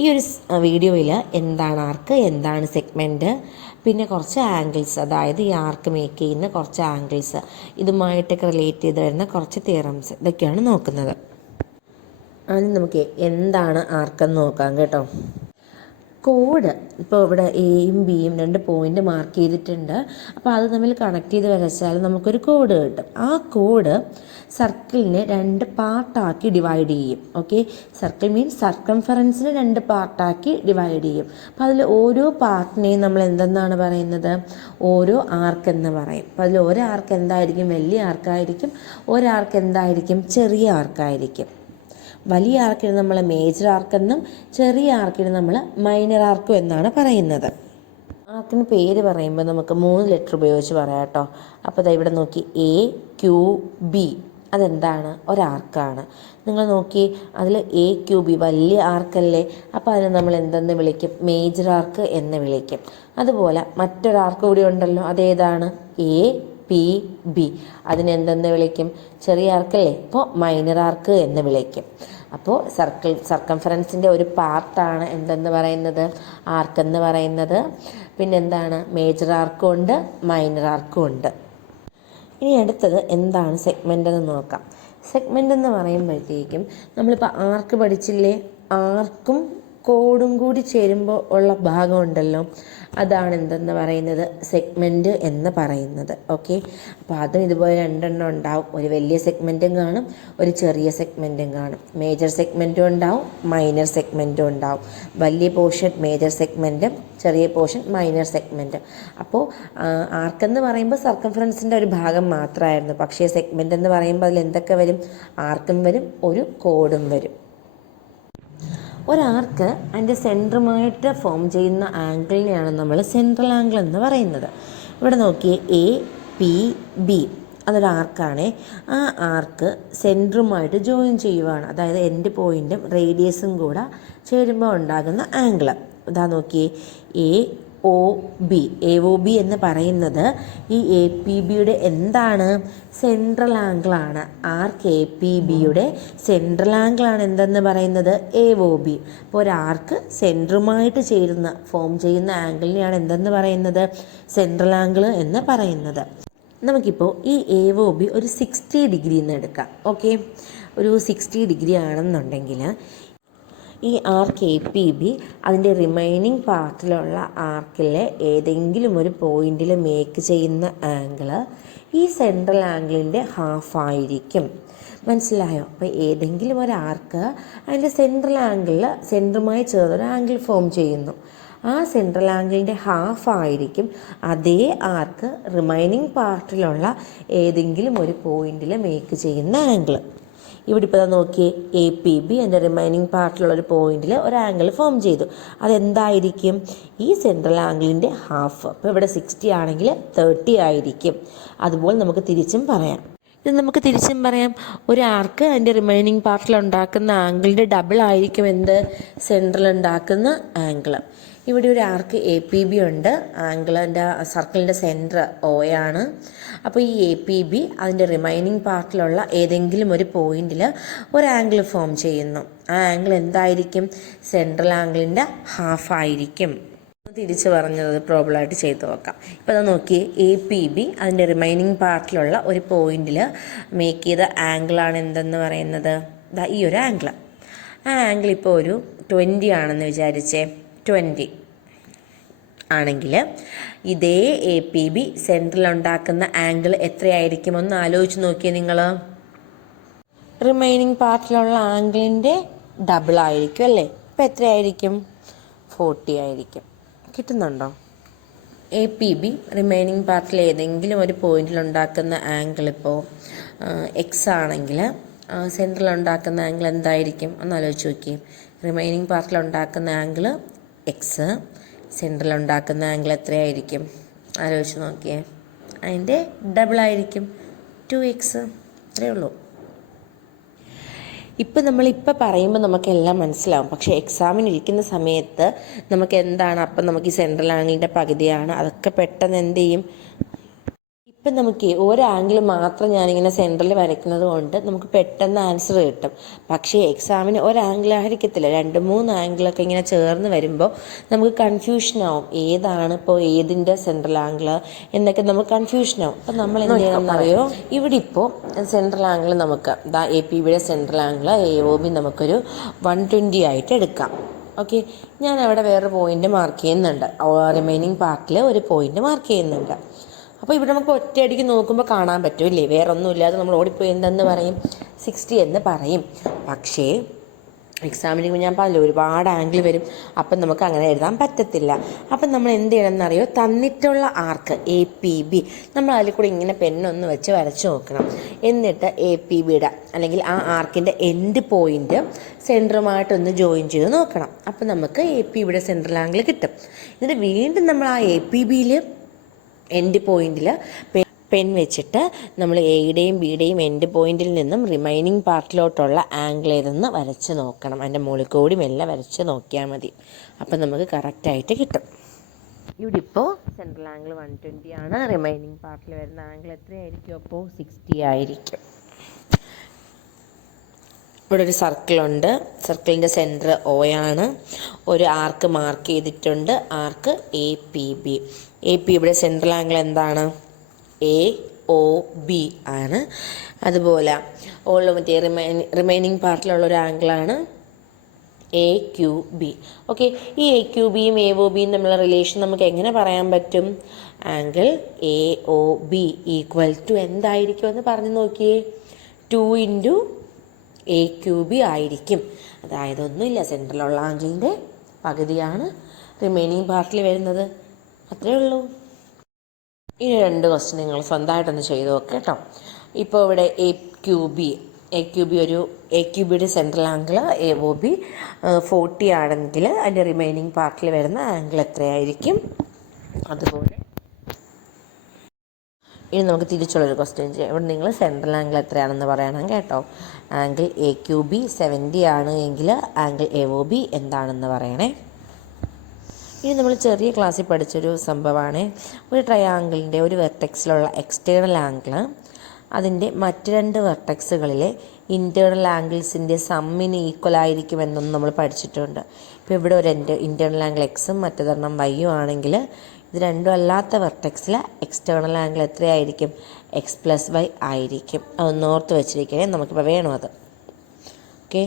ഈ ഒരു വീഡിയോയിൽ എന്താണ് ആർക്ക്, എന്താണ് സെഗ്മെൻറ്റ്, പിന്നെ കുറച്ച് ആംഗിൾസ്, അതായത് ഈ ആർക്ക് മേക്ക് ചെയ്യുന്ന കുറച്ച് ആംഗിൾസ്, ഇതുമായിട്ടൊക്കെ റിലേറ്റ് ചെയ്ത് വരുന്ന കുറച്ച് തിയറംസ്, ഇതൊക്കെയാണ് നോക്കുന്നത്. ആദ്യം നമുക്ക് എന്താണ് ആർക്കെന്ന് നോക്കാം കേട്ടോ. കോഡ് ഇപ്പോൾ ഇവിടെ എയും ബിയും 2 പോയിൻ്റ് മാർക്ക് ചെയ്തിട്ടുണ്ട്. അപ്പോൾ അത് തമ്മിൽ കണക്ട് ചെയ്ത് വരച്ചാൽ നമുക്കൊരു കോഡ് കിട്ടും. ആ കോഡ് സർക്കിളിനെ 2 പാർട്ടാക്കി ഡിവൈഡ് ചെയ്യും. ഓക്കെ, സർക്കിൾ മീൻസ് സർക്കംഫറൻസിനെ 2 പാർട്ടാക്കി ഡിവൈഡ് ചെയ്യും. അപ്പോൾ അതിൽ ഓരോ പാർട്ടിനെയും നമ്മൾ എന്തെന്നാണ് പറയുന്നത്? ഓരോ ആർക്ക് എന്ന് പറയും. അപ്പോൾ അതിൽ ഒരാർക്ക് എന്തായിരിക്കും? വലിയ ആർക്കായിരിക്കും. ഒരാർക്ക് എന്തായിരിക്കും? ചെറിയ ആർക്കായിരിക്കും. വലിയ ആർക്കിന് നമ്മൾ മേജർ ആർക്കെന്നും ചെറിയ ആർക്കിന് നമ്മൾ മൈനർ ആർക്കും എന്നാണ് പറയുന്നത്. ആർക്കിന് പേര് പറയുമ്പോൾ നമുക്ക് 3 ലെറ്റർ ഉപയോഗിച്ച് പറയാം കേട്ടോ. അപ്പോൾ ഇവിടെ നോക്കി, AQB അതെന്താണ്? ഒരാർക്കാണ്. നിങ്ങൾ നോക്കി, അതിൽ AQB വലിയ ആർക്കല്ലേ, അപ്പോൾ അതിനെ നമ്മൾ എന്തെന്ന് വിളിക്കും? മേജർ ആർക്ക് എന്ന് വിളിക്കും. അതുപോലെ മറ്റൊരാർക്ക് കൂടി ഉണ്ടല്ലോ, അതേതാണ്? APB അതിനെന്തെന്ന് വിളിക്കും? ചെറിയ ആർക്കല്ലേ, അപ്പോൾ മൈനർ ആർക്ക് എന്ന് വിളിക്കും. അപ്പോൾ സർക്കംഫറൻസിൻ്റെ ഒരു പാർട്ടാണ് എന്തെന്ന് പറയുന്നത്? ആർക്കെന്ന് പറയുന്നത്. പിന്നെന്താണ്? മേജർ ആർക്കും ഉണ്ട്, മൈനർ ആർക്കും ഉണ്ട്. ഇനി അടുത്തത് എന്താണ് സെഗ്മെൻ്റ് എന്ന് നോക്കാം. സെഗ്മെൻ്റ് എന്ന് പറയുമ്പോഴത്തേക്കും നമ്മളിപ്പോൾ ആർക്ക് പഠിച്ചില്ലേ? ആർക്കും കോഡും കൂടി ചേരുമ്പോൾ ഉള്ള ഭാഗമുണ്ടല്ലോ, അതാണ് എന്തെന്ന് പറയുന്നത്? സെഗ്മെൻറ്റ് എന്ന് പറയുന്നത്. ഓക്കെ, അപ്പോൾ അതും ഇതുപോലെ 2 എണ്ണം ഉണ്ടാവും. ഒരു വലിയ സെഗ്മെൻറ്റും കാണും, ഒരു ചെറിയ സെഗ്മെൻറ്റും കാണും. മേജർ സെഗ്മെൻറ്റും ഉണ്ടാവും, മൈനർ സെഗ്മെൻറ്റും ഉണ്ടാവും. വലിയ പോർഷൻ മേജർ സെഗ്മെൻറ്റും, ചെറിയ പോർഷൻ മൈനർ സെഗ്മെൻറ്റും. അപ്പോൾ ആർക്കെന്ന് പറയുമ്പോൾ സർക്കംഫറൻസിൻ്റെ ഒരു ഭാഗം മാത്രമായിരുന്നു. പക്ഷേ സെഗ്മെൻ്റ് എന്ന് പറയുമ്പോൾ അതിൽ എന്തൊക്കെ വരും? ആർക്കും വരും, ഒരു കോഡും വരും. ഒരാർക്ക് അതിൻ്റെ സെൻറ്ററുമായിട്ട് ഫോം ചെയ്യുന്ന ആംഗിളിനെയാണ് നമ്മൾ സെൻട്രൽ ആംഗിൾ എന്ന് പറയുന്നത്. ഇവിടെ നോക്കിയേ, APB അതൊരു ആർക്കാണ്. ആ ആർക്ക് സെൻറ്ററുമായിട്ട് ജോയിൻ ചെയ്യുവാണ്. അതായത് എൻഡ് പോയിൻറ്റും റേഡിയസും കൂടെ ചേരുമ്പോൾ ഉണ്ടാകുന്ന ആംഗിൾ. ഇതാ നോക്കിയേ, AOB എന്ന് പറയുന്നത് ഈ APBയുടെ എന്താണ്? സെൻട്രൽ ആംഗിളാണ്. ആർക്ക് APBയുടെ സെൻട്രൽ ആംഗിളാണ് എന്തെന്ന് പറയുന്നത്? AOB. അപ്പോൾ ഒരാർക്ക് സെൻറ്ററുമായിട്ട് ഫോം ചെയ്യുന്ന ആംഗിളിനെയാണ് എന്തെന്ന് പറയുന്നത്? സെൻട്രൽ ആംഗിൾ എന്ന് പറയുന്നത്. നമുക്കിപ്പോൾ ഈ AOB ഒരു 60 ഡിഗ്രി എന്ന് എടുക്കാം. ഓക്കെ, ഒരു 60 ഡിഗ്രി ആണെന്നുണ്ടെങ്കിൽ ഈ ആർക്ക് APB അതിൻ്റെ റിമൈനിങ് പാർട്ടിലുള്ള ആർക്കിലെ ഏതെങ്കിലും ഒരു പോയിന്റിൽ മേക്ക് ചെയ്യുന്ന ആംഗിൾ ഈ സെൻട്രൽ ആംഗിളിൻ്റെ ഹാഫ് ആയിരിക്കും. മനസ്സിലായോ? അപ്പോൾ ഏതെങ്കിലും ഒരു ആർക്ക് അതിൻ്റെ സെൻട്രൽ ആംഗിളിൽ സെൻറ്ററുമായി ചേർന്നൊരു ആംഗിൾ ഫോം ചെയ്യുന്നു. ആ സെൻട്രൽ ആംഗിളിൻ്റെ ഹാഫ് ആയിരിക്കും അതേ ആർക്ക് റിമൈനിങ് പാർട്ടിലുള്ള ഏതെങ്കിലും ഒരു പോയിന്റിൽ മേക്ക് ചെയ്യുന്ന ആംഗിൾ. ഇവിടെ ഇപ്പോൾ നോക്കിയേ, APB എൻ്റെ റിമൈനിങ് പാർട്ടിലുള്ള ഒരു പോയിന്റിൽ ഒരു ആംഗിൾ ഫോം ചെയ്തു. അതെന്തായിരിക്കും? ഈ സെൻട്രൽ ആംഗിളിൻ്റെ ഹാഫ്. അപ്പോൾ ഇവിടെ 60 ആണെങ്കിൽ 30 ആയിരിക്കും. അതുപോലെ നമുക്ക് തിരിച്ചും പറയാം. ഒരു ആർക്ക് അതിൻ്റെ റിമൈനിങ് പാർട്ടിൽ ഉണ്ടാക്കുന്ന ആംഗിളിൻ്റെ ഡബിൾ ആയിരിക്കും എന്ത്? സെൻട്രൽ ഉണ്ടാക്കുന്ന ആംഗിൾ. ഇവിടെ ഒരു ആർക്ക് APB ഉണ്ട്. ആംഗിളിൻ്റെ സർക്കിളിൻ്റെ സെൻറ്റർ O ആണ്. അപ്പോൾ ഈ APB അതിൻ്റെ റിമൈനിങ് പാർട്ടിലുള്ള ഏതെങ്കിലും ഒരു പോയിന്റിൽ ഒരു ആംഗിൾ ഫോം ചെയ്യുന്നു. ആ ആംഗിൾ എന്തായിരിക്കും? സെൻട്രൽ ആംഗിളിൻ്റെ ഹാഫ് ആയിരിക്കും. തിരിച്ച് പറഞ്ഞത് പ്രോബ്ലമായിട്ട് ചെയ്ത് നോക്കാം. ഇപ്പോൾ അത് നോക്കി, APB അതിൻ്റെ റിമൈനിങ് പാർട്ടിലുള്ള ഒരു പോയിന്റിൽ മേക്ക് ചെയ്ത ആംഗിളാണ് എന്തെന്ന് പറയുന്നത്? ഈ ഒരു ആംഗിൾ. ആ ആംഗിൾ ഇപ്പോൾ ഒരു 20 ആണെന്ന് വിചാരിച്ചേ. 20 ആണെങ്കിൽ ഇതേ APB സെൻട്രൽ ഉണ്ടാക്കുന്ന ആംഗിൾ എത്രയായിരിക്കും? ഒന്ന് ആലോചിച്ച് നോക്കിയേ നിങ്ങൾ. റിമൈനിങ് പാർട്ടിലുള്ള ആംഗിളിൻ്റെ ഡബിൾ ആയിരിക്കും അല്ലേ? അപ്പോൾ എത്രയായിരിക്കും? 40 ആയിരിക്കും. കിട്ടുന്നുണ്ടോ? APB റിമൈനിങ് പാർട്ടിൽ ഏതെങ്കിലും ഒരു പോയിന്റിൽ ഉണ്ടാക്കുന്ന ആംഗിൾ ഇപ്പോൾ X ആണെങ്കിൽ സെൻട്രൽ ഉണ്ടാക്കുന്ന ആംഗിൾ എന്തായിരിക്കും? ഒന്ന് ആലോചിച്ച് നോക്കിയേ. റിമൈനിങ് പാർട്ടിൽ ഉണ്ടാക്കുന്ന ആംഗിൾ X, സെൻട്രൽ ഉണ്ടാക്കുന്ന ആംഗിൾ എത്രയായിരിക്കും? ആലോചിച്ച് നോക്കിയേ. അതിൻ്റെ ഡബിൾ ആയിരിക്കും, 2x. അത്രയേ ഉള്ളൂ. നമ്മളിപ്പോൾ പറയുമ്പോൾ നമുക്കെല്ലാം മനസ്സിലാവും. പക്ഷേ എക്സാമിന് ഇരിക്കുന്ന സമയത്ത് നമുക്ക് എന്താണ്, അപ്പം നമുക്ക് ഈ സെൻട്രൽ ആംഗിളിൻ്റെ പകുതിയാണ്, അതൊക്കെ പെട്ടെന്ന് എന്ത് ചെയ്യും? ഇപ്പം നമുക്ക് ഒരു ആംഗിൾ മാത്രം ഞാനിങ്ങനെ സെൻറ്ററിൽ വരയ്ക്കുന്നത് കൊണ്ട് നമുക്ക് പെട്ടെന്ന് ആൻസർ കിട്ടും. പക്ഷേ എക്സാമിന് ഒരു ആംഗിൾ ആയിരിക്കത്തില്ല, 2-3 ആംഗിളൊക്കെ ഇങ്ങനെ ചേർന്ന് വരുമ്പോൾ നമുക്ക് കൺഫ്യൂഷനാവും, ഏതാണ് ഇപ്പോൾ ഏതിൻ്റെ സെൻട്രൽ ആംഗിൾ എന്നൊക്കെ നമുക്ക് കൺഫ്യൂഷനാവും. അപ്പം നമ്മൾ എന്ത് ചെയ്യണമെന്നറിയോ, ഇവിടെ ഇപ്പോൾ സെൻട്രൽ ആംഗിൾ നമുക്ക് APBയുടെ സെൻട്രൽ ആംഗിൾ AOB നമുക്കൊരു 120 ആയിട്ട് എടുക്കാം. ഓക്കെ, ഞാൻ അവിടെ വേറെ പോയിൻ്റ് മാർക്ക് ചെയ്യുന്നുണ്ട്, റിമൈനിങ് പാർട്ടിൽ ഒരു പോയിൻ്റ് മാർക്ക് ചെയ്യുന്നുണ്ട്. അപ്പോൾ ഇവിടെ നമുക്ക് ഒറ്റയടിക്ക് നോക്കുമ്പോൾ കാണാൻ പറ്റുമില്ലേ, വേറെ ഒന്നുമില്ലാതെ നമ്മൾ ഓടിപ്പോയി എന്തെന്ന് പറയും, 60 എന്ന് പറയും. പക്ഷേ എക്സാമിന് ഞാൻ പറഞ്ഞില്ല ഒരുപാട് ആംഗിൾ വരും, അപ്പം നമുക്ക് അങ്ങനെ എഴുതാൻ പറ്റത്തില്ല. അപ്പം നമ്മൾ എന്ത് ചെയ്യണമെന്നറിയോ, തന്നിട്ടുള്ള ആർക്ക് APB നമ്മൾ അതിൽ കൂടെ ഇങ്ങനെ പെണ്ണൊന്ന് വെച്ച് വരച്ച് നോക്കണം. എന്നിട്ട് APBയുടെ അല്ലെങ്കിൽ ആ ആർക്കിൻ്റെ എൻഡ് പോയിൻ്റ് സെൻറ്ററുമായിട്ടൊന്ന് ജോയിൻ ചെയ്ത് നോക്കണം. അപ്പം നമുക്ക് APBയുടെ സെൻട്രൽ ആംഗിൾ കിട്ടും. എന്നിട്ട് വീണ്ടും നമ്മൾ ആ APBയിൽ എൻഡ് പോയിന്റിൽ പെൻ വെച്ചിട്ട് നമ്മൾ എയുടെയും ബിയുടെയും എൻഡ് പോയിന്റിൽ നിന്നും റിമൈനിങ് പാർട്ടിലോട്ടുള്ള ആംഗിൾ ഏതെന്ന് വരച്ച് നോക്കണം. അതിൻ്റെ മുകളിൽ കൂടി മെല്ലെ വരച്ച് നോക്കിയാൽ മതി, അപ്പം നമുക്ക് കറക്റ്റായിട്ട് കിട്ടും. ഇവിടെ ഇപ്പോൾ സെൻട്രൽ ആംഗിൾ 120 ആണ്, റിമൈനിങ് പാർട്ടിൽ വരുന്ന ആംഗിൾ എത്രയായിരിക്കും, അപ്പോൾ 60 ആയിരിക്കും. ഇവിടെ ഒരു സർക്കിളുണ്ട്, സർക്കിളിൻ്റെ സെൻറ്റർ O ആണ്, ഒരു ആർക്ക് മാർക്ക് ചെയ്തിട്ടുണ്ട്, ആർക്ക് APB. APBയുടെ സെൻട്രൽ ആംഗിൾ എന്താണ്, AOB ആണ്. അതുപോലെ മറ്റേ റിമൈനിങ് പാർട്ടിലുള്ള ഒരു ആംഗിളാണ് AQB. ഓക്കെ, ഈ AQBയും AOBയും തമ്മിലുള്ള റിലേഷൻ നമുക്ക് എങ്ങനെ പറയാൻ പറ്റും, ആംഗിൾ AOB ഈക്വൽ ടു എന്തായിരിക്കും എന്ന് പറഞ്ഞു നോക്കിയേ, 2 × AQB ആയിരിക്കും. അതായത് ഒന്നുമില്ല, സെൻട്രലുള്ള ആംഗിളിൻ്റെ പകുതിയാണ് റിമൈനിങ് പാർട്ടിൽ വരുന്നത്, അത്രയേ ഉള്ളൂ. ഇനി 2 ക്വസ്റ്റ്യൻ നിങ്ങൾ സ്വന്തമായിട്ടൊന്ന് ചെയ്ത് നോക്കുക കേട്ടോ. ഇപ്പോൾ ഇവിടെ AQBയുടെ സെൻട്രൽ ആംഗിൾ AOB 40 ആണെങ്കിൽ അതിൻ്റെ റിമൈനിങ് പാർട്ടിൽ വരുന്ന ആംഗിൾ എത്രയായിരിക്കും. അതുപോലെ ഇനി നമുക്ക് തിരിച്ചുള്ളൊരു ക്വസ്റ്റ്യൻ ചെയ്യാം. ഇവിടെ നിങ്ങൾ സെൻട്രൽ ആംഗിൾ എത്രയാണെന്ന് പറയണം കേട്ടോ. ആംഗിൾ AQB 70 ആണ് എങ്കിൽ ആംഗിൾ AOB എന്താണെന്ന് പറയണേ. ഇനി നമ്മൾ ചെറിയ ക്ലാസ്സിൽ പഠിച്ചൊരു സംഭവമാണ്, ഒരു ട്രയാങ്കിളിൻ്റെ ഒരു വെർട്ടെക്സിലുള്ള എക്സ്റ്റേണൽ ആംഗിൾ അതിൻ്റെ മറ്റ് 2 വെർട്ടെക്സുകളിലെ ഇൻറ്റേർണൽ ആംഗിൾസിൻ്റെ സമ്മിന് ഈക്വൽ ആയിരിക്കുമെന്നൊന്നും നമ്മൾ പഠിച്ചിട്ടുണ്ട്. ഇപ്പോൾ ഇവിടെ ഒരു ഇൻറ്റേർണൽ ആംഗിൾ എക്സും മറ്റൊരെണ്ണം വൈയും ആണെങ്കിൽ ഇത് രണ്ടും അല്ലാത്ത വെർട്ടെക്സിൽ എക്സ്റ്റേണൽ ആംഗിൾ എത്രയായിരിക്കും, x+y ആയിരിക്കും. അതൊന്ന് ഓർത്ത് വെച്ചിരിക്കണേ, നമുക്കിപ്പോൾ വേണം അത്. ഓക്കെ,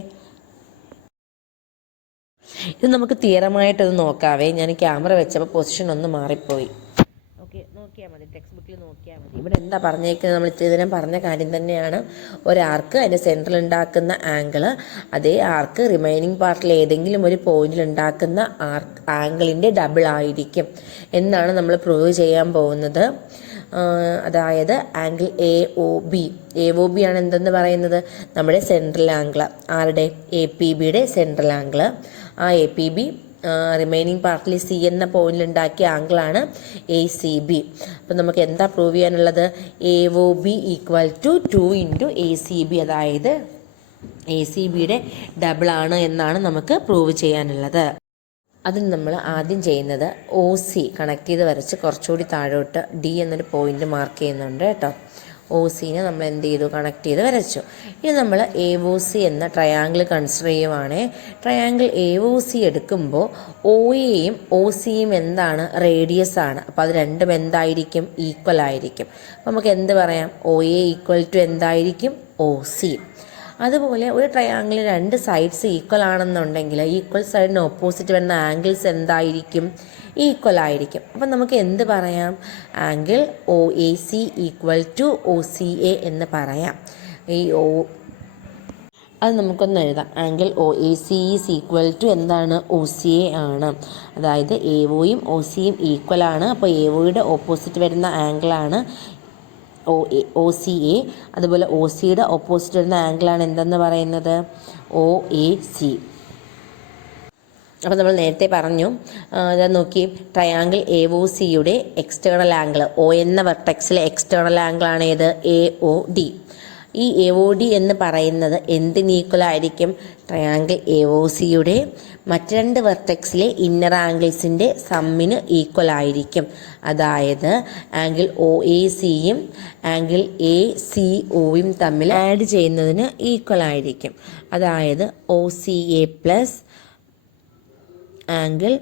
ഇത് നമുക്ക് തിയറമായിട്ടൊന്ന് നോക്കാവേ. ഞാൻ ക്യാമറ വെച്ചപ്പോൾ പൊസിഷൻ ഒന്ന് മാറിപ്പോയി. ഓക്കെ, നോക്കിയാൽ മതി, ടെക്സ്റ്റ് ബുക്കിൽ നോക്കിയാൽ മതി. ഇവിടെ എന്താ പറഞ്ഞേക്കുന്നത്, നമ്മൾ ഇത്രയും പറഞ്ഞ കാര്യം തന്നെയാണ്. ഒരാർക്ക് അതിൻ്റെ സെൻട്രൽ ഉണ്ടാക്കുന്ന ആംഗിൾ അതേ ആർക്ക് റിമൈനിങ് പാർട്ടിൽ ഏതെങ്കിലും ഒരു പോയിന്റിൽ ഉണ്ടാക്കുന്ന ആംഗിളിൻ്റെ ഡബിൾ ആയിരിക്കും എന്നാണ് നമ്മൾ പ്രൂവ് ചെയ്യാൻ പോകുന്നത്. അതായത് ആംഗിൾ AOB ആണ് എന്തെന്ന് പറയുന്നത്, നമ്മുടെ സെൻട്രൽ ആംഗിൾ, ആരുടെ, APBയുടെ സെൻട്രൽ ആംഗിൾ. ആ APB റിമൈനിങ് പാർട്ടിൽ C എന്ന പോയിന്റിൽ ഉണ്ടാക്കിയ ആംഗിളാണ് ACB. അപ്പം നമുക്ക് എന്താ പ്രൂവ് ചെയ്യാനുള്ളത്, AOB ഈക്വൽ ടു 2 × ACB, അതായത് ACBയുടെ ഡബിൾ ആണ് എന്നാണ് നമുക്ക് പ്രൂവ് ചെയ്യാനുള്ളത്. അതിന് നമ്മൾ ആദ്യം ചെയ്യുന്നത് OC കണക്ട് ചെയ്ത് വരച്ച് കുറച്ചുകൂടി താഴോട്ട് D എന്നൊരു പോയിന്റ് മാർക്ക് ചെയ്യുന്നുണ്ട് കേട്ടോ. OCനെ നമ്മൾ എന്ത് ചെയ്തു, കണക്ട് ചെയ്ത് വരച്ചു. ഇനി നമ്മൾ AOC എന്ന ട്രയാങ്കിൾ കൺസിഡർ ചെയ്യുവാണ്. ട്രയാങ്കിൾ AOC എടുക്കുമ്പോൾ OAയും OCയും എന്താണ്, റേഡിയസ് ആണ്. അപ്പോൾ അത് രണ്ടും എന്തായിരിക്കും, ഈക്വൽ ആയിരിക്കും. അപ്പോൾ നമുക്ക് എന്ത് പറയാം, OA ഈക്വൽ ടു എന്തായിരിക്കും, OC. അതുപോലെ ഒരു ട്രയാങ്കിൾ 2 സൈഡ്സ് ഈക്വൽ ആണെന്നുണ്ടെങ്കിൽ ഈക്വൽ സൈഡിന് ഓപ്പോസിറ്റ് വരുന്ന ആംഗിൾസ് എന്തായിരിക്കും, ഈക്വൽ ആയിരിക്കും. അപ്പം നമുക്ക് എന്ത് പറയാം, angle OAC equal to OCA എന്ന് പറയാം. അത് നമുക്കൊന്ന് എഴുതാം, angle OAC is equal to എന്താണ്, OCA ആണ്. അതായത് AOയും OCയും ഈക്വൽ ആണ്. അപ്പോൾ AOയുടെ ഓപ്പോസിറ്റ് വരുന്ന ആംഗിളാണ് OCA. അതുപോലെ OCയുടെ ഓപ്പോസിറ്റ് വരുന്ന ആംഗിളാണ് എന്തെന്ന് പറയുന്നത്, OAC. അപ്പോൾ നമ്മൾ നേരത്തെ പറഞ്ഞു, ഞാൻ നോക്കി, ട്രയാങ്കിൾ AOCയുടെ എക്സ്റ്റേണൽ ആംഗിൾ O എന്ന വെർട്ടെക്സിലെ എക്സ്റ്റേണൽ ആംഗിളാണ് ഏത്, AOD. ഈ AOD എന്ന് പറയുന്നത് എന്തിന് ഈക്വൽ ആയിരിക്കും, ട്രയാങ്കിൾ എ ഒ സിയുടെ മറ്റ് രണ്ട് വെർട്ടെക്സിലെ ഇന്നർ ആംഗിൾസിൻ്റെ സമ്മിന് ഈക്വൽ ആയിരിക്കും. അതായത് ആംഗിൾ ഒ എ സിയും ആംഗിൾ എ സി ഒയും തമ്മിൽ ആഡ് ചെയ്യുന്നതിന് ഈക്വൽ ആയിരിക്കും. അതായത് O C A plus angle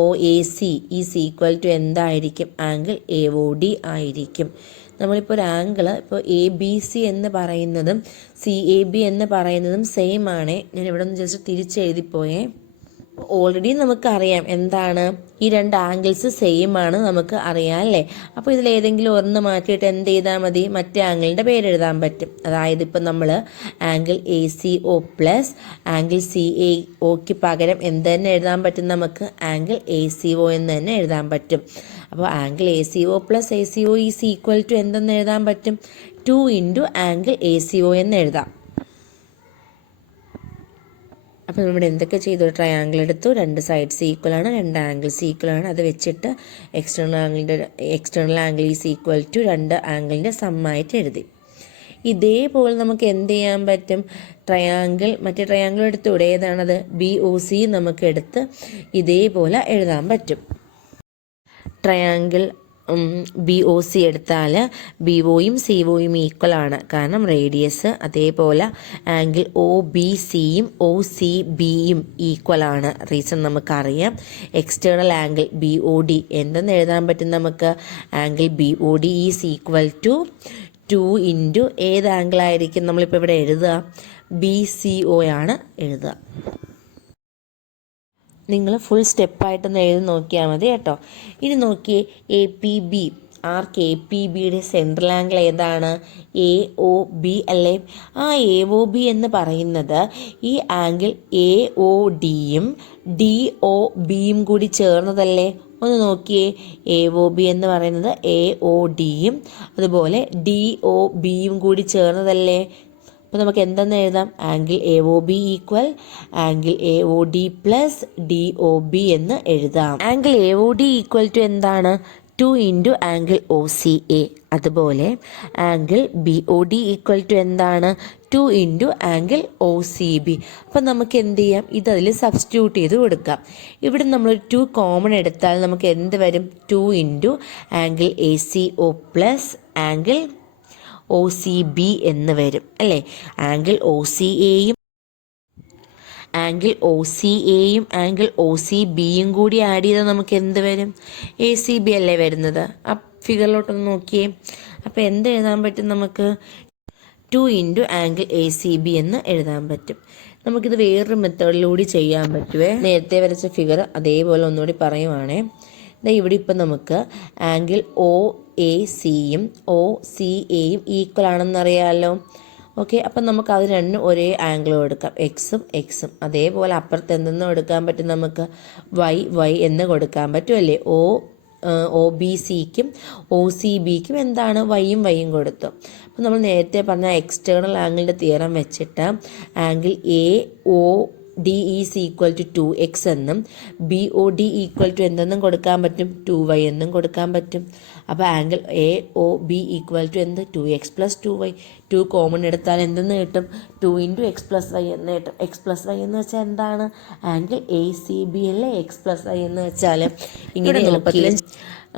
O A C is equal to എന്തായിരിക്കും? ആംഗിൾ എ ഒ ഡി ആയിരിക്കും. നമ്മളിപ്പോൾ ഒരു ആംഗിൾ ഇപ്പോൾ എ ബി സി എന്ന് പറയുന്നതും സി എ ബി എന്ന് പറയുന്നതും സെയിം ആണ്. ഞാൻ ഇവിടെ ഒന്ന് ജസ്റ്റ് തിരിച്ചെഴുതിപ്പോയേ. ഓൾറെഡി നമുക്കറിയാം എന്താണ്, ഈ രണ്ട് ആംഗിൾസ് സെയിം ആണ് നമുക്ക് അറിയാം അല്ലേ. അപ്പോൾ ഇതിലേതെങ്കിലും ഒന്ന് മാറ്റിയിട്ട് എന്ത് ചെയ്താൽ മതി? മറ്റേ ആംഗിളിൻ്റെ പേരെഴുതാൻ പറ്റും. അതായത് ഇപ്പം നമ്മൾ angle A C O plus angle C A ഒക്ക് പകരം എന്ത് തന്നെ എഴുതാൻ പറ്റും? നമുക്ക് ആംഗിൾ എ സി ഒ എന്ന് തന്നെ എഴുതാൻ പറ്റും. അപ്പോൾ angle A C O plus A C O is equal to എന്തെന്ന് എഴുതാൻ പറ്റും? 2 into angle A C O എന്ന് എഴുതാം. അപ്പോൾ നമ്മൾ എന്തൊക്കെ ചെയ്തു? ട്രയാങ്കിൾ എടുത്തു, രണ്ട് സൈഡ്സ് ഈക്വലാണ്, രണ്ട് ആംഗിൾസ് ഈക്വലാണ്. അത് വെച്ചിട്ട് external angle is equal to രണ്ട് ആംഗിളിൻ്റെ സമ്മായിട്ട് എഴുതി. ഇതേപോലെ നമുക്ക് എന്ത് ചെയ്യാൻ പറ്റും? മറ്റേ ട്രയാങ്കിൾ എടുത്തൂടെ? ഏതാണത്? ബി ഒ സി നമുക്ക് എടുത്ത് ഇതേപോലെ എഴുതാൻ പറ്റും. ട്രയാങ്കിൾ ബി ഒ സി എടുത്താൽ ബി ഒയും സി ഒയും ഈക്വൽ ആണ്, കാരണം റേഡിയസ്. അതേപോലെ ആംഗിൾ ഒ ബി സിയും ഒ സി ബിയും ഈക്വൽ ആണ്. റീസൺ നമുക്കറിയാം. External angle B O D എന്തെന്ന് എഴുതാൻ പറ്റും നമുക്ക്? Angle B O D is equal to 2 into ഏത് ആംഗിളായിരിക്കും നമ്മളിപ്പോൾ ഇവിടെ എഴുതുക? ബി സി ഒ ആണ് എഴുതുക. നിങ്ങൾ ഫുൾ സ്റ്റെപ്പായിട്ടൊന്ന് എഴുതി നോക്കിയാൽ മതി കേട്ടോ. ഇനി നോക്കിയേ, A P B arc A P ബിയുടെ സെൻട്രൽ ആംഗിൾ ഏതാണ്? എ ഒ ബി അല്ലേ? ആ എ ഒ ബി എന്ന് പറയുന്നത് ഈ ആംഗിൾ എ ഒ ഡിയും ഡി ഒ ബിയും കൂടി ചേർന്നതല്ലേ? ഒന്ന് നോക്കിയേ, എ ഒ ബി എന്ന് പറയുന്നത് എ ഒ ഡിയും അതുപോലെ ഡി ഒ ബിയും കൂടി ചേർന്നതല്ലേ? അപ്പോൾ നമുക്ക് എന്തെന്ന് എഴുതാം? Angle A O B equal angle A O D plus D O B എന്ന് എഴുതാം. Angle A O D equal to എന്താണ്? 2 into angle O C A. അതുപോലെ angle B O D equal to എന്താണ്? 2 into angle O C B. അപ്പം നമുക്ക് എന്ത് ചെയ്യാം? ഇതതിൽ substitute ചെയ്ത് കൊടുക്കാം. ഇവിടെ നമ്മൾ 2 കോമൺ എടുത്താൽ നമുക്ക് എന്ത് വരും? 2 into angle A C O plus angle O C B എന്ന് വരും അല്ലേ. ആംഗിൾ ഒ സി എയും ആംഗിൾ ഒ സി ബിയും കൂടി ആഡ് ചെയ്താൽ നമുക്ക് എന്ത് വരും? എ സി ബി അല്ലേ വരുന്നത്. ആ ഫിഗറിലോട്ടൊന്ന് നോക്കിയേ. അപ്പോൾ എന്ത് എഴുതാൻ പറ്റും നമുക്ക്? 2 into angle A C B എന്ന് എഴുതാൻ പറ്റും. നമുക്കിത് വേറൊരു മെത്തേഡിലൂടെ ചെയ്യാൻ പറ്റുമേ. നേരത്തെ വരച്ച ഫിഗർ അതേപോലെ ഒന്നുകൂടി പറയുവാണേ. ഇവിടെ ഇപ്പം നമുക്ക് ആംഗിൾ ഒ എ സിയും ഒ സി എയും ഈക്വൽ ആണെന്നറിയാമല്ലോ. ഓക്കെ, അപ്പം നമുക്ക് അത് രണ്ടും ഒരേ ആംഗിളും എടുക്കാം, എക്സും എക്സും. അതേപോലെ അപ്പുറത്ത് എന്തെന്നും എടുക്കാൻ പറ്റും നമുക്ക്? വൈ എന്ന് കൊടുക്കാൻ പറ്റുമല്ലേ. ഒ ബി സിക്കും ഒ സി ബിക്കും എന്താണ്? വൈയും കൊടുത്തു. അപ്പം നമ്മൾ നേരത്തെ പറഞ്ഞ എക്സ്റ്റേണൽ ആംഗിളിൻ്റെ തിയറം വെച്ചിട്ട് angle A O D is equal to 2x എന്നും B O D equal to എന്തെന്നും കൊടുക്കാൻ പറ്റും? 2y എന്നും കൊടുക്കാൻ പറ്റും. അപ്പോൾ angle A O B equal to എന്ത്? 2x plus 2y. 2 കോമൺ എടുത്താൽ എന്തെന്ന് കിട്ടും? 2 ഇൻറ്റു എക്സ് പ്ലസ് വൈ എന്ന് കിട്ടും. എക്സ് പ്ലസ് വൈ എന്ന് വെച്ചാൽ എന്താണ്? ആംഗിൾ എ സി ബി അല്ലേ എക്സ് പ്ലസ് വൈ എന്ന് വെച്ചാൽ. ഇങ്ങനെ എളുപ്പത്തിൽ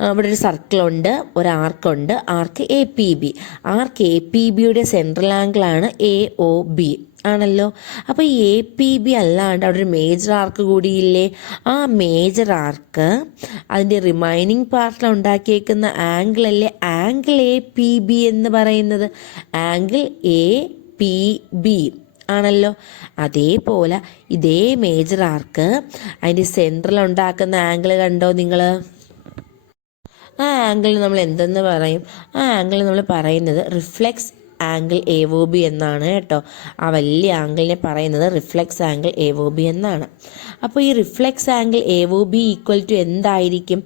ഇവിടെ ഒരു സർക്കിളുണ്ട്, ഒരു ആർക്കുണ്ട്, arc A P B. Arc A P ബിയുടെ സെൻട്രൽ ആംഗിളാണ് എ ഒ ബി ആണല്ലോ. അപ്പോൾ ഈ എ പി ബി അല്ലാണ്ട് അവിടെ ഒരു മേജർ ആർക്ക് കൂടിയില്ലേ? ആ മേജർ ആർക്ക് അതിൻ്റെ റിമൈനിങ് പാർട്ടിൽ ഉണ്ടാക്കിയേക്കുന്ന ആംഗിൾ അല്ലേ ആംഗിൾ എ പി ബി എന്ന് പറയുന്നത്. ആംഗിൾ എ പി ബി ആണല്ലോ. അതേപോലെ ഇതേ മേജർ ആർക്ക് അതിൻ്റെ സെൻട്രൽ ഉണ്ടാക്കുന്ന ആംഗിൾ കണ്ടോ നിങ്ങൾ? ആ ആംഗിളിൽ നമ്മൾ എന്തെന്ന് പറയും? ആ ആംഗിളിൽ നമ്മൾ പറയുന്നത് reflex angle A O B എന്നാണ് കേട്ടോ. ആ വലിയ ആംഗിളിനെ പറയുന്നത് reflex angle A O B എന്നാണ്. അപ്പോൾ ഈ reflex angle A O B equal to എന്തായിരിക്കും?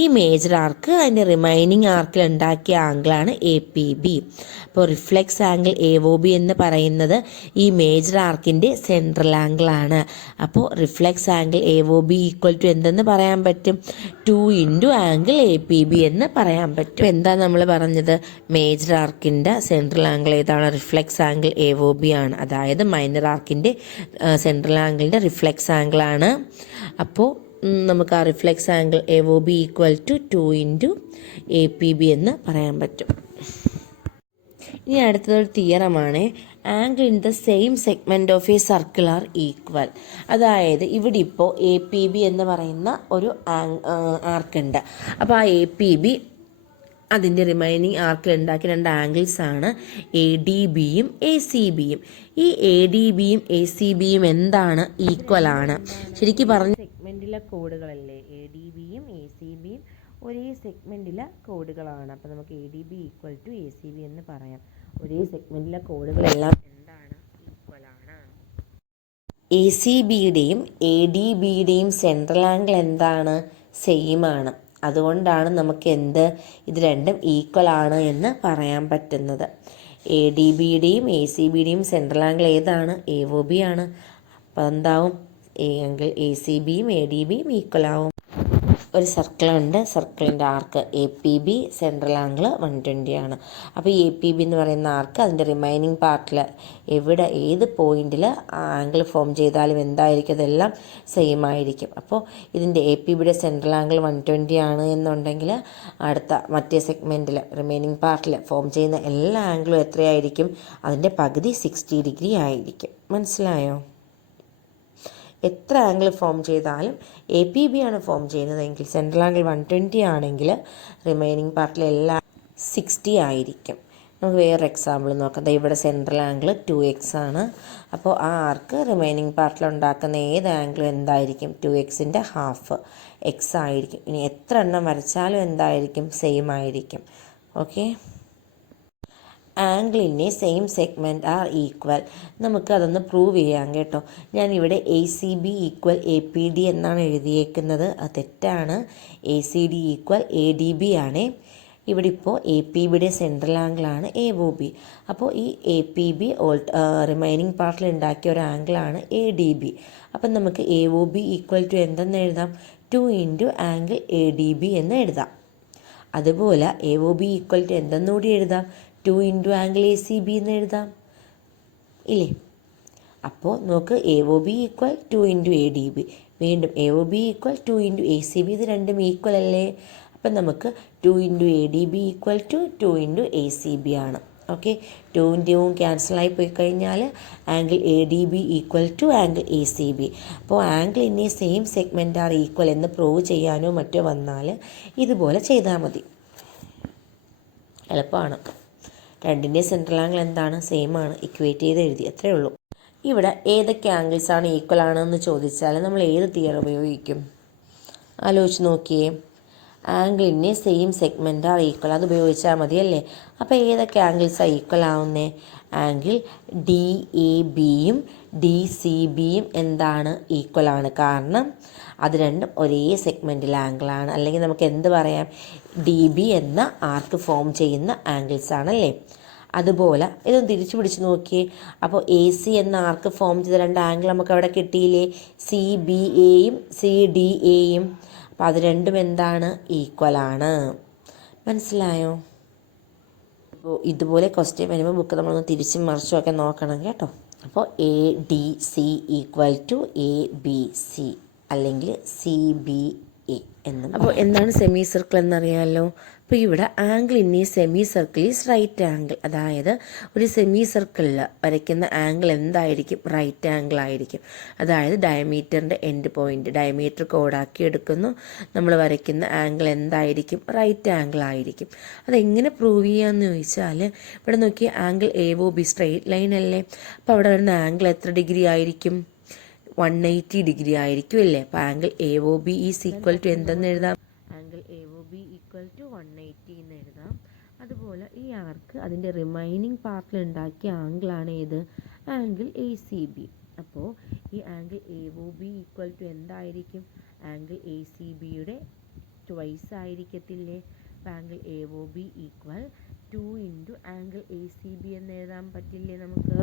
ഈ മേജർ ആർക്ക് അതിൻ്റെ റിമൈനിങ് ആർക്കിൽ ഉണ്ടാക്കിയ ആംഗിളാണ് എ പി ബി. അപ്പോൾ reflex angle A O B എന്ന് പറയുന്നത് ഈ മേജർ ആർക്കിൻ്റെ സെൻട്രൽ ആംഗിളാണ്. അപ്പോൾ reflex angle A O B equal to എന്തെന്ന് പറയാൻ പറ്റും? 2 into angle A P B എന്ന് പറയാൻ പറ്റും. എന്താ നമ്മൾ പറഞ്ഞത്? മേജർ ആർക്കിൻ്റെ സെൻട്രൽ ആംഗിൾ ഏതാണ്? റിഫ്ലെക്സ് ആംഗിൾ AOB ആണ്. അതായത് മൈനർ ആർക്കിൻ്റെ സെൻട്രൽ ആംഗിളിൻ്റെ റിഫ്ലെക്സ് ആംഗിളാണ്. അപ്പോൾ നമുക്ക് ആ reflex angle AOB equal to 2 into APB എന്ന് പറയാൻ പറ്റും. ഇനി അടുത്തതൊരു തിയറമാണ്. Angle in the same segment of a circle are equal. അതായത് ഇവിടെ ഇപ്പോൾ APB എന്ന് പറയുന്ന ഒരു ആർക്കുണ്ട്. അപ്പോൾ ആ APB അതിൻ്റെ റിമൈനിങ് ആർക്കിൽ ഉണ്ടാക്കിയ രണ്ട് ആംഗിൾസ് ആണ് ADBയും ACBയും. ഈ ADBയും ACBയും എന്താണ്? ഈക്വൽ ആണ്. ശരിക്കും പറഞ്ഞ സെഗ്മെൻറ്റിലെ കോഡുകളല്ലേ? ADBയും ACBയും ഒരേ സെഗ്മെൻറ്റിലെ കോഡുകളാണ്. അപ്പോൾ നമുക്ക് ADB ഈക്വൽ ടു ACB എന്ന് പറയാം. ഒരേ സെഗ്മെൻറ്റിലെ കോഡുകളെല്ലാം എന്താണ്? ഈക്വൽ ആണ്. ACBയുടെയും ADBയുടെയും സെൻട്രൽ ആംഗിൾ എന്താണ്? സെയിം ആണ്. അതുകൊണ്ടാണ് നമുക്ക് ഇത് രണ്ടും ഈക്വൽ ആണ് എന്ന് പറയാൻ പറ്റുന്നത്. ADBയുടെയും ACBയുടെയും സെൻട്രൽ ആംഗിൾ ഏതാണ്? AOB ആണ്. അപ്പോൾ എന്താവും? ആംഗിൾ ACBയും ADBയും ഈക്വൽ ആവും. ഒരു സർക്കിളുണ്ട്. സർക്കിളിൻ്റെ ആർക്ക് APB, സെൻട്രൽ ആംഗിൾ 120 ആണ്. അപ്പോൾ ഈ APB എന്ന് പറയുന്ന ആർക്ക് അതിൻ്റെ റിമൈനിങ് പാർട്ടിൽ ഏത് പോയിന്റിൽ ആംഗിൾ ഫോം ചെയ്താലും എന്തായിരിക്കും? അതെല്ലാം സെയിം ആയിരിക്കും. അപ്പോൾ ഇതിൻ്റെ APBയുടെ സെൻട്രൽ ആംഗിൾ 120 ആണ് എന്നുണ്ടെങ്കിൽ മറ്റേ സെഗ്മെൻറ്റിൽ റിമൈനിങ് പാർട്ടിൽ ഫോം ചെയ്യുന്ന എല്ലാ ആംഗിളും എത്രയായിരിക്കും? അതിൻ്റെ പകുതി 60 ഡിഗ്രി ആയിരിക്കും. മനസ്സിലായോ? എത്ര ആംഗിൾ ഫോം ചെയ്താലും APB ആണ് ഫോം ചെയ്യുന്നതെങ്കിൽ സെൻട്രൽ ആംഗിൾ 120 ആണെങ്കിൽ റിമൈനിങ് പാർട്ടിലെല്ലാം 60 ആയിരിക്കും. നമുക്ക് വേറെ എക്സാമ്പിൾ നോക്കാം. ഇവിടെ സെൻട്രൽ ആംഗിൾ 2x ആണ്. അപ്പോൾ ആ ആർക്ക് റിമൈനിങ് പാർട്ടിൽ ഉണ്ടാക്കുന്ന ഏത് ആംഗിളും എന്തായിരിക്കും? 2xൻ്റെ ഹാഫ് x ആയിരിക്കും. ഇനി എത്ര എണ്ണം വരച്ചാലും എന്തായിരിക്കും? സെയിം ആയിരിക്കും. Okay. Angle in a same segment are equal. നമുക്കതൊന്ന് പ്രൂവ് ചെയ്യാം കേട്ടോ. ഞാനിവിടെ ACB ഈക്വൽ APD എന്നാണ് എഴുതിയേക്കുന്നത്. അത് തെറ്റാണ്. ACD ഈക്വൽ ADB ആണ്. ഇവിടെ ഇപ്പോൾ APBയുടെ സെൻട്രൽ ആംഗിളാണ് AOB. അപ്പോൾ ഈ APB റിമൈനിങ് പാർട്ടിൽ ഉണ്ടാക്കിയ ഒരു ആംഗിളാണ് ADB. അപ്പം നമുക്ക് AOB ഈക്വൽ ടു എന്തെന്ന് എഴുതാം? 2 ഇൻറ്റു ആംഗിൾ ADB എന്ന് എഴുതാം. അതുപോലെ AOB ഈക്വൽ ടു എന്തെന്നുകൂടി എഴുതാം? 2 ഇൻറ്റു ആംഗിൾ ACB എന്ന് എഴുതാം ഇല്ലേ? അപ്പോൾ നമുക്ക് AOB ഈക്വൽ 2 ഇൻറ്റു ADB, വീണ്ടും AOB ഈക്വൽ 2 ഇൻറ്റു ACB. ഇത് രണ്ടും ഈക്വൽ അല്ലേ? അപ്പം നമുക്ക് 2 into ADB equal to 2 into ACB ആണ്. ഓക്കെ. 2 ക്യാൻസലായി പോയി കഴിഞ്ഞാൽ angle ADB equal to angle ACB. അപ്പോൾ angle in a same segment are equal എന്ന് പ്രൂവ് ചെയ്യാനോ മറ്റോ വന്നാൽ ഇതുപോലെ ചെയ്താൽ മതി. എളുപ്പമാണ്. രണ്ടിൻ്റെ സെൻട്രൽ ആംഗിൾ എന്താണ്? സെയിം ആണ്. ഇക്വേറ്റ് ചെയ്ത് എഴുതി, അത്രയേ ഉള്ളൂ. ഇവിടെ ഏതൊക്കെ ആംഗിൾസാണ് ഈക്വൽ ആണെന്ന് ചോദിച്ചാൽ നമ്മൾ ഏത് തിയർ ഉപയോഗിക്കും? ആലോചിച്ച് നോക്കിയേ. Angle in a same segment are equal, അത് ഉപയോഗിച്ചാൽ മതിയല്ലേ? അപ്പോൾ ഏതൊക്കെ ആംഗിൾസാണ് ഈക്വൽ ആവുന്നേ? ആംഗിൾ DABയും DCBയും എന്താണ്? ഈക്വൽ ആണ്. കാരണം അത് രണ്ടും ഒരേ സെഗ്മെൻറ്റിലെ ആംഗിളാണ്. അല്ലെങ്കിൽ നമുക്ക് എന്ത് പറയാം? DB എന്ന ആർക്ക് ഫോം ചെയ്യുന്ന ആംഗിൾസ് ആണല്ലേ? അതുപോലെ ഇതൊന്ന് തിരിച്ചു പിടിച്ച് നോക്കിയേ. അപ്പോൾ AC എന്ന ആർക്ക് ഫോം ചെയ്ത രണ്ട് ആംഗിൾ നമുക്ക് അവിടെ കിട്ടിയില്ലേ? CBAയും CDAയും. അപ്പോൾ അത് രണ്ടും എന്താണ്? ഈക്വൽ ആണ്. മനസ്സിലായോ? അപ്പോൾ ഇതുപോലെ ക്വസ്റ്റ്യൻ വരുമ്പോൾ ബുക്ക് നമ്മളൊന്ന് തിരിച്ചും മറിച്ചും ഒക്കെ നോക്കണം കേട്ടോ. അപ്പോൾ ADC ഈക്വൽ ടു ABC അല്ലെങ്കിൽ CBA എന്നും. അപ്പോൾ എന്താണ് സെമി സർക്കിൾ എന്നറിയാമല്ലോ. അപ്പോൾ ഇവിടെ ആംഗിൾ ഇൻ ഈ semi circle is right angle. അതായത് ഒരു സെമി സർക്കിളിൽ വരയ്ക്കുന്ന ആംഗിൾ എന്തായിരിക്കും? റൈറ്റ് ആംഗിൾ ആയിരിക്കും. അതായത് ഡയമീറ്ററിൻ്റെ എൻഡ് പോയിന്റ് ഡയമീറ്റർ കോഡാക്കി എടുക്കുന്നു. നമ്മൾ വരയ്ക്കുന്ന ആംഗിൾ എന്തായിരിക്കും? റൈറ്റ് ആംഗിൾ ആയിരിക്കും. അതെങ്ങനെ പ്രൂവ് ചെയ്യാമെന്ന് ചോദിച്ചാൽ ഇവിടെ നോക്കി, ആംഗിൾ AOB സ്ട്രെയിറ്റ് ലൈൻ അല്ലേ? അപ്പോൾ അവിടെ വരുന്ന ആംഗിൾ എത്ര ഡിഗ്രി ആയിരിക്കും? 180 ഡിഗ്രി ആയിരിക്കും അല്ലേ? അപ്പോൾ angle AOB is equal to എന്തെന്ന് എഴുതാം? ആംഗിൾ AOB ഈക്വൽ ടു 180 എന്ന് എഴുതാം. അതുപോലെ ഈ ആർക്ക് അതിൻ്റെ റിമൈനിങ് പാർട്ടിൽ ഉണ്ടാക്കിയ ആംഗിളാണ് ഏത്? Angle ACB. അപ്പോൾ ഈ ആംഗിൾ AOB ഈക്വൽ ടു എന്തായിരിക്കും? ആംഗിൾ ACBയുടെ ട്വൈസ് ആയിരിക്കത്തില്ലേ? അപ്പോൾ angle AOB equal 2 into angle ACB എന്ന് എഴുതാൻ പറ്റില്ലേ നമുക്ക്?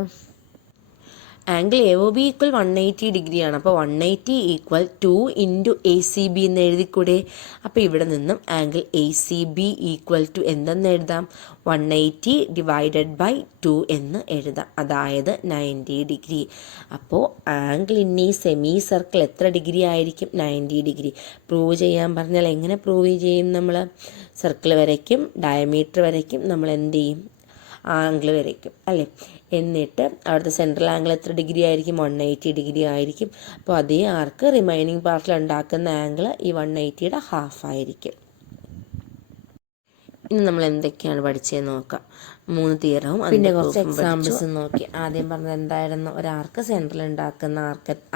Angle A O B equal 180 ഡിഗ്രിയാണ്. അപ്പോൾ 180 equal 2 into A C B എന്ന് എഴുതിക്കൂടെ? അപ്പോൾ ഇവിടെ നിന്നും angle A C B equal to എന്തെന്ന് എഴുതാം? 180 ഡിവൈഡഡ് ബൈ 2 എന്ന് എഴുതാം, അതായത് 90 ഡിഗ്രി. അപ്പോൾ ആംഗിൾ ഇൻ ഈ സെമി സർക്കിൾ എത്ര ഡിഗ്രി ആയിരിക്കും? 90 ഡിഗ്രി. പ്രൂവ് ചെയ്യാൻ പറഞ്ഞാൽ എങ്ങനെ പ്രൂവ് ചെയ്യും? നമ്മൾ സർക്കിൾ വരയ്ക്കും, ഡയമീറ്റർ വരയ്ക്കും, നമ്മൾ എന്ത് ചെയ്യും? ആംഗിൾ വരയ്ക്കും അല്ലേ? എന്നിട്ട് അവിടുത്തെ സെൻട്രൽ ആംഗിൾ എത്ര ഡിഗ്രി ആയിരിക്കും? 180 ഡിഗ്രി ആയിരിക്കും. അപ്പോൾ അതേ ആർക്ക് റിമൈനിങ് പാർട്ടിൽ ഉണ്ടാക്കുന്ന ആംഗിൾ ഈ 180യുടെ ഹാഫ് ആയിരിക്കും. ഇനി നമ്മൾ എന്തൊക്കെയാണ് പഠിച്ചതെന്ന് നോക്കാം. 3 തിയറവും പിന്നെ കുറച്ച് എക്സാമ്പിൾസും നോക്കി. ആദ്യം പറഞ്ഞത് എന്തായിരുന്നു? ഒരു ആർക്ക് സെൻട്രൽ ഉണ്ടാക്കുന്ന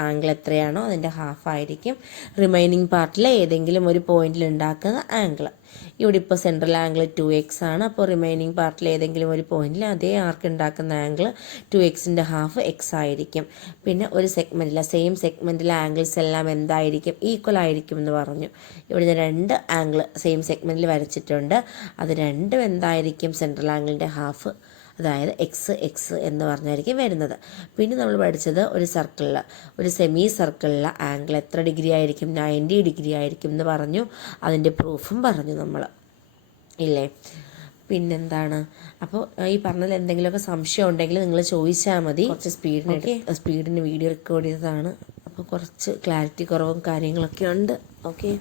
ആംഗിൾ എത്രയാണോ അതിൻ്റെ ഹാഫ് ആയിരിക്കും റിമൈനിങ് പാർട്ടിലെ ഏതെങ്കിലും ഒരു പോയിന്റിൽ ഉണ്ടാക്കുന്ന ആംഗിൾ. ഇവിടെ ഇപ്പോൾ സെൻട്രൽ ആംഗിൾ 2x ആണ്. അപ്പോൾ റിമൈനിങ് പാർട്ടിൽ ഏതെങ്കിലും ഒരു പോയിന്റിൽ അതേ ആർക്ക് ഉണ്ടാക്കുന്ന ആംഗിൾ 2xൻ്റെ ഹാഫ് എക്സ് ആയിരിക്കും. പിന്നെ ഒരു സെഗ്മെൻറ്റിലെ സെയിം സെഗ്മെൻറ്റിലെ ആംഗിൾസ് എല്ലാം എന്തായിരിക്കും? ഈക്വൽ ആയിരിക്കും എന്ന് പറഞ്ഞു. ഇവിടെ ഞാൻ 2 ആംഗിൾ സെയിം സെഗ്മെൻറ്റിൽ വരച്ചിട്ടുണ്ട്. അത് രണ്ടും എന്തായിരിക്കും? സെൻട്രൽ ആംഗിളിൻ്റെ ഹാഫ്, അതായത് എക്സ് എന്ന് പറഞ്ഞായിരിക്കും വരുന്നത്. പിന്നെ നമ്മൾ പഠിച്ചത് ഒരു സർക്കിളിൽ, ഒരു സെമി സർക്കിളിലെ ആംഗിൾ എത്ര ഡിഗ്രി ആയിരിക്കും? 90 ഡിഗ്രി ആയിരിക്കും എന്ന് പറഞ്ഞു. അതിൻ്റെ പ്രൂഫും പറഞ്ഞു നമ്മൾ, ഇല്ലേ? പിന്നെന്താണ്? അപ്പോൾ ഈ പറഞ്ഞതിൽ എന്തെങ്കിലുമൊക്കെ സംശയം ഉണ്ടെങ്കിൽ നിങ്ങൾ ചോദിച്ചാൽ മതി. കുറച്ച് സ്പീഡിന് വീഡിയോ റെക്കോർഡ് ചെയ്തതാണ്, അപ്പോൾ കുറച്ച് ക്ലാരിറ്റി കുറവും കാര്യങ്ങളൊക്കെ ഉണ്ട്. ഓക്കെ.